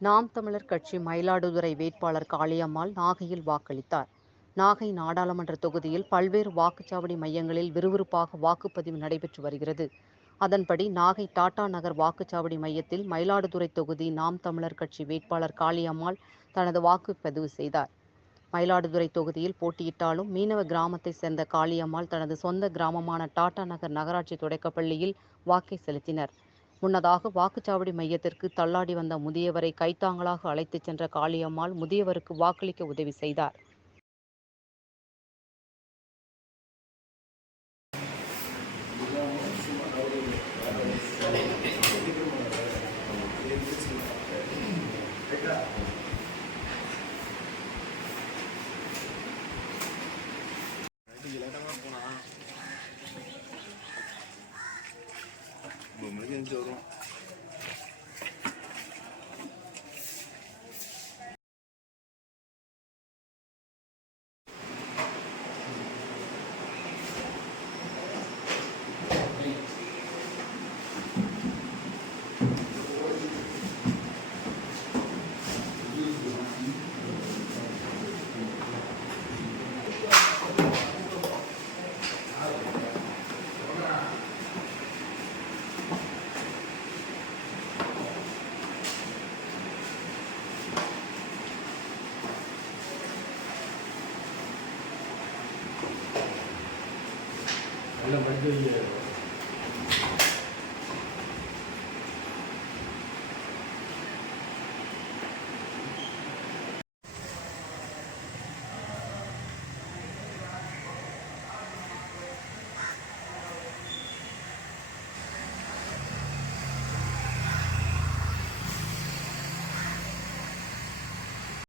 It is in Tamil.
நாம் தமிழர் கட்சி மயிலாடுதுறை வேட்பாளர் காளியம்மாள் நாகையில் வாக்களித்தார். நாகை நாடாளுமன்ற தொகுதியில் பல்வேறு வாக்குச்சாவடி மையங்களில் விறுவிறுப்பாக வாக்குப்பதிவு நடைபெற்று வருகிறது. அதன்படி நாகை டாடா நகர் வாக்குச்சாவடி மையத்தில் மயிலாடுதுறை தொகுதி நாம் தமிழர் கட்சி வேட்பாளர் காளியம்மாள் தனது வாக்குப்பதிவு செய்தார். மயிலாடுதுறை தொகுதியில் போட்டியிட்டாலும் மீனவ கிராமத்தைச் சேர்ந்த காளியம்மாள் தனது சொந்த கிராமமான டாடா நகர் நகராட்சி தொடக்கப்பள்ளியில் வாக்கை செலுத்தினர். முன்னதாக வாக்குச்சாவடி மையத்திற்கு தள்ளாடி வந்த முதியவரை கைத்தாங்கலாக அழைத்துச் சென்ற காளியம்மாள் முதியவருக்கு வாக்களிக்க உதவி செய்தார். வரும். நல்ல மனிதர்கள்